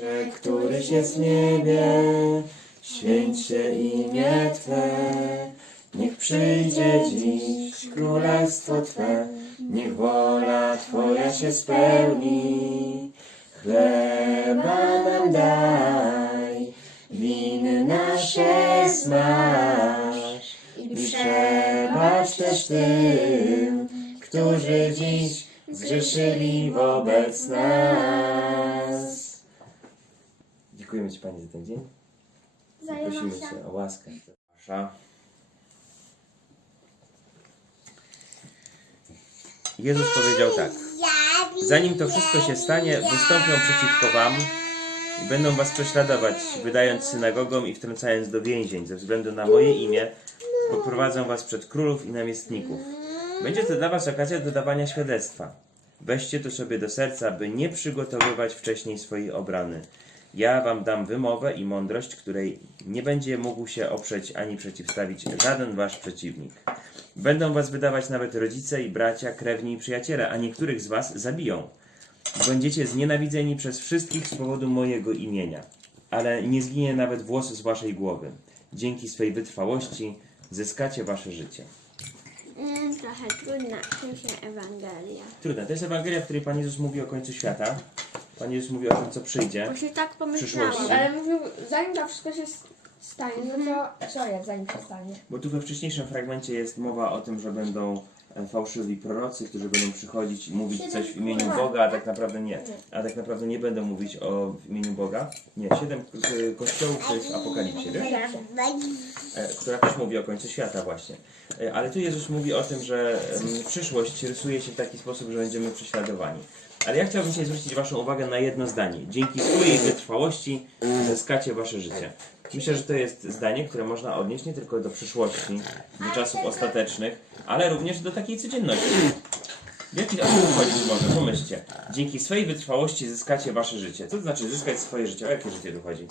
Cze, któryś jest w niebie, święć się imię Twe. Niech przyjdzie dziś królestwo Twe, niech wola Twoja się spełni. Chleba nam daj, winy nasze smaż i przebacz też tym, którzy dziś zgrzeszyli wobec nas. Dziękujemy Ci Pani za ten dzień. Prosimy Cię o łaskę. Wasza. Jezus powiedział tak. Zanim to wszystko się stanie, wystąpią przeciwko wam i będą was prześladować, wydając synagogom i wtrącając do więzień ze względu na moje imię, poprowadzą was przed królów i namiestników. Będzie to dla was okazja do dawania świadectwa. Weźcie to sobie do serca, by nie przygotowywać wcześniej swojej obrany. Ja wam dam wymowę i mądrość, której nie będzie mógł się oprzeć ani przeciwstawić żaden wasz przeciwnik. Będą was wydawać nawet rodzice i bracia, krewni i przyjaciele, a niektórych z was zabiją. Będziecie znienawidzeni przez wszystkich z powodu mojego imienia, ale nie zginie nawet włos z waszej głowy. Dzięki swej wytrwałości zyskacie wasze życie. Mm, trochę trudna, czym się Ewangelia. Trudne. To jest Ewangelia, w której Pan Jezus mówi o końcu świata. Pan Jezus mówi o tym, co przyjdzie. Właśnie tak Przyszłości. pomyślałam. Ale mówił, zanim to wszystko się s- stanie, no to co jest zanim się stanie? Bo tu we wcześniejszym fragmencie jest mowa o tym, że będą fałszywi prorocy, którzy będą przychodzić i mówić coś w imieniu Boga, a tak naprawdę nie. A tak naprawdę nie będą mówić o w imieniu Boga. Nie, siedem e, kościołów to jest w Apokalipsie, wiesz? E, która też mówi o końcu świata właśnie. E, Ale tu Jezus mówi o tym, że przyszłość rysuje się w taki sposób, że będziemy prześladowani. Ale ja chciałbym dzisiaj zwrócić Waszą uwagę na jedno zdanie. Dzięki swojej wytrwałości zyskacie Wasze życie. Myślę, że to jest zdanie, które można odnieść nie tylko do przyszłości, do czasów ostatecznych, ale również do takiej codzienności. W jaki sposób chodzić może? Pomyślcie. Dzięki swojej wytrwałości zyskacie Wasze życie. Co to znaczy zyskać swoje życie? O jakie życie tu chodzi?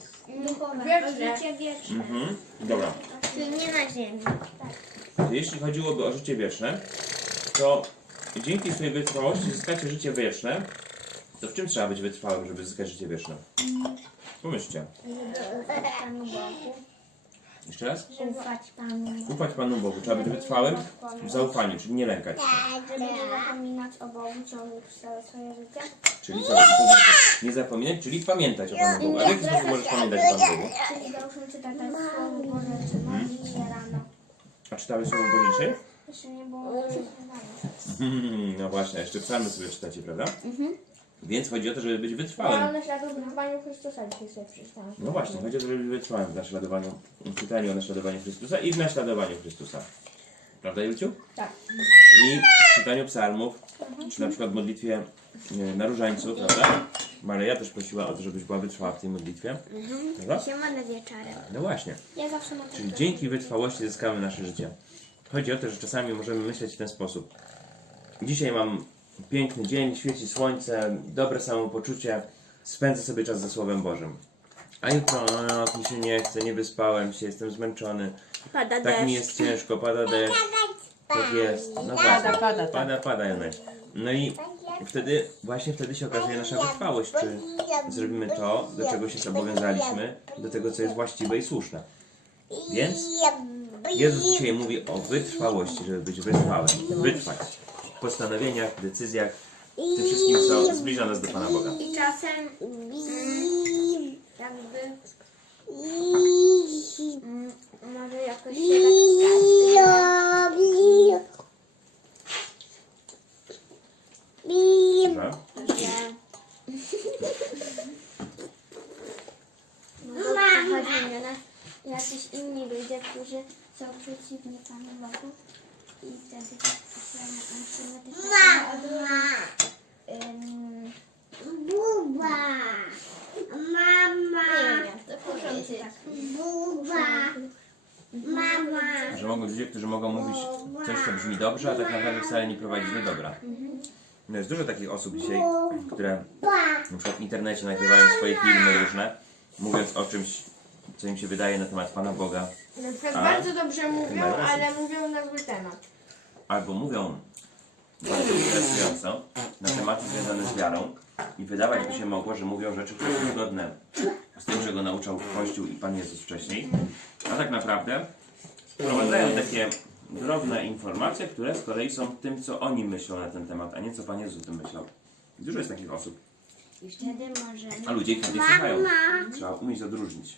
Wieczne. Życie wieczne. Mhm. Dobra. Czyli nie na ziemi. Jeśli chodziłoby o życie wieczne, to dzięki swojej wytrwałości zyskacie życie wieczne. To w czym trzeba być wytrwałym, żeby zyskać życie wieczne? Pomyślcie. Panu Bogu. Jeszcze raz? Ufać Panu Bogu. Ufać Panu Bogu. Trzeba być wytrwałym w zaufaniu, czyli nie lękać się. Żeby nie zapominać o Bogu ciągle przez całe swoje życie. Czyli co? Znaczy nie zapominać, czyli pamiętać o Panu Bogu. A w jaki sposób możesz pamiętać o Panu Bogu? Czyli załóżmy czytać tak Słowo Boże, czy modlić się rano. A czytałeś Słowo Boże dzisiaj? Jeszcze nie było. Hmm, No właśnie, jeszcze psalmy sobie czytacie, prawda? Więc chodzi o to, żeby być Ja wytrwałym. mam na śladowaniu Chrystusa dzisiaj sobie przeczytałam. No właśnie, chodzi o to, żeby być wytrwałym w naśladowaniu, w czytaniu o naśladowaniu Chrystusa i w naśladowaniu Chrystusa. Prawda, Julciu? Tak. I w czytaniu psalmów, czy na przykład w modlitwie e, na różańcu, prawda? Maryja też prosiła o to, żebyś była wytrwała w tej modlitwie. Prawda? Się modlę wieczorem. No właśnie. Ja zawsze mam Czyli dzięki wytrwałości zyskamy nasze życie. Chodzi o to, że czasami możemy myśleć w ten sposób. Dzisiaj mam piękny dzień, świeci słońce, dobre samopoczucie, spędzę sobie czas ze Słowem Bożym. A jutro, no, mi się nie chce, nie wyspałem się, jestem zmęczony, Pada tak mi jest ciężko, pada deszcz. Tak jest. No właśnie. pada, tak. Pada, pada, Janek. No i wtedy, właśnie wtedy się okazuje nasza wytrwałość, czy zrobimy to, do czego się zobowiązaliśmy, do tego, co jest właściwe i słuszne. Więc Jezus dzisiaj mówi o wytrwałości, żeby być wytrwałym, wytrwać postanowieniach, decyzjach, w tym wszystkim, co zbliża nas do Pana Boga. I czasem mm, jakby mm, może jakoś się tak Dobrze? że może przechodzimy na jacyś inni ludzie, którzy są przeciwni Panu Bogu i wtedy tak odróżnić ym, Buba! Mama! nie. Tak. Buba! Mama! Że mogą ludzie, którzy mogą mówić coś, co brzmi dobrze, a tak naprawdę wcale nie prowadzi do dobra. No jest dużo takich osób dzisiaj, które na przykład w internecie nagrywają swoje filmy różne, mówiąc o czymś, co im się wydaje na temat Pana Boga, Na przykład A? bardzo dobrze mówią, Mają rację. ale mówią na zły temat. albo mówią bardzo interesująco na tematy związane z wiarą, I wydawać by się mogło, że mówią rzeczy, które są zgodne z tym, że go nauczał Kościół i Pan Jezus wcześniej. A tak naprawdę wprowadzają takie drobne informacje, które z kolei są tym, co oni myślą na ten temat, a nie co Pan Jezus o tym myślał. I Dużo jest takich osób. I wtedy możemy... A ludzie ich chętnie słuchają. Trzeba umieć odróżnić.